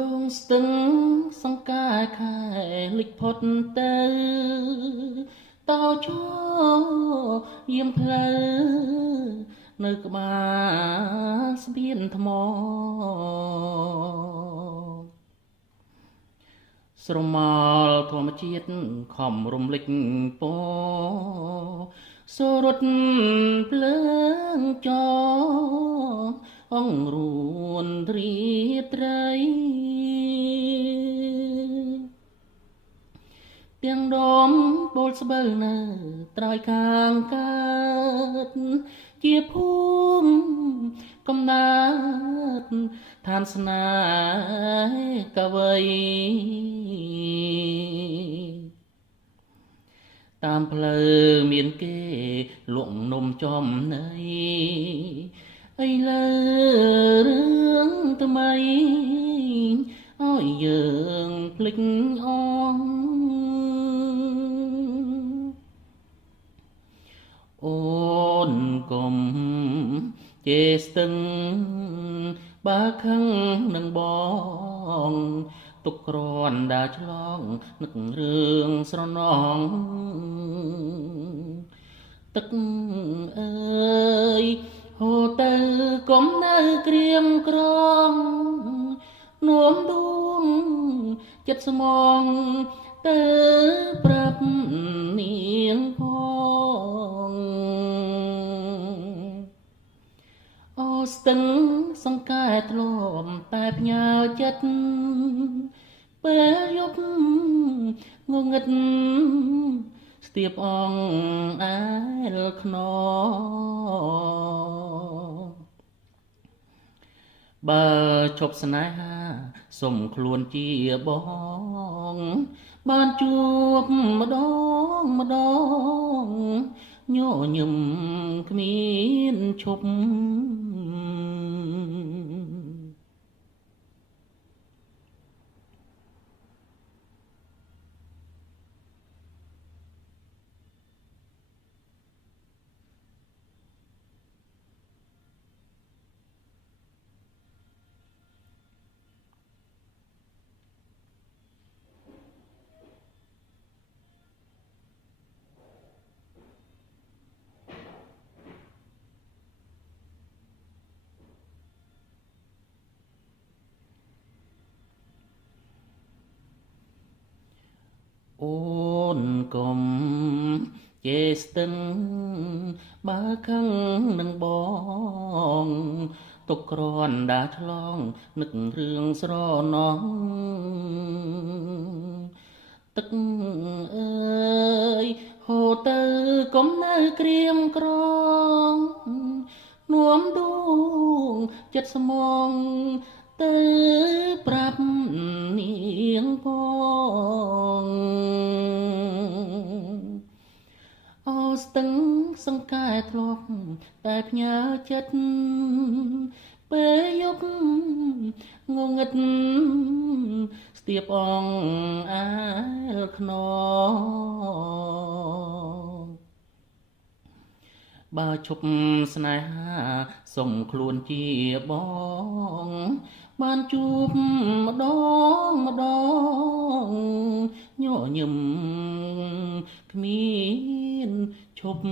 ដងស្ទឹងសង្កាយខែលិចផុតទៅតោចោយាមផ្លូវនៅក្បែរស្ពានថ្មស្រមោលធម្មជាតិខំរំលេចពសូរត់ភ្លើងចអង្រួនរីត្រីទាំងដមបូលស្បូវនៅត្រើយខាងកើតជាភូមិកំណើតឋានស្នេហ៍កវីតាមផ្លូវមានគេលក់នំចំណីឥឡូវរឿងថ្មីឲ្យយើងភ្លេចអងអូនកុំជេរស្ទឹងបើខឹងនឹងបងទុកគ្រាន់ដើរឆ្លងនឹករឿងស្រណងទឹកអើយហូរទៅកុំនៅក្រៀមក្រំនោមដួងចិត្តស្មងទៅប្រាប់នាងផងអូស្ទឹងសង្កែធ្លាប់តែផ្ញើចិត្តពេលយប់ងងឹតស្ទាបអងអែលខ្នងបើជប់ស្នេហាសុំខ្លួនជាបងបានជួបម្ដងម្ដងញញឹមគ្មានឈប់អូនកុំជេរស្ទឹងបើខឹងនឹងបងទុកគ្រាន់ដើរឆ្លងនឹករឿងស្រណងទឹកអើយហូរទៅកុំនៅក្រៀមក្រងនួមដួងចិត្តស្មងទៅប្រាប់នាងផងអូស្ទឹងសង្កែធ្លាប់តែផ្ញើចិត្តពេលយប់ងងឹតស្ទាបអងអែលខ្នងបើឈប់ស្នេហាសុំខ្លួនជាបងបានជួបម្ដងម្ដងញញឹមគ្មានឈប់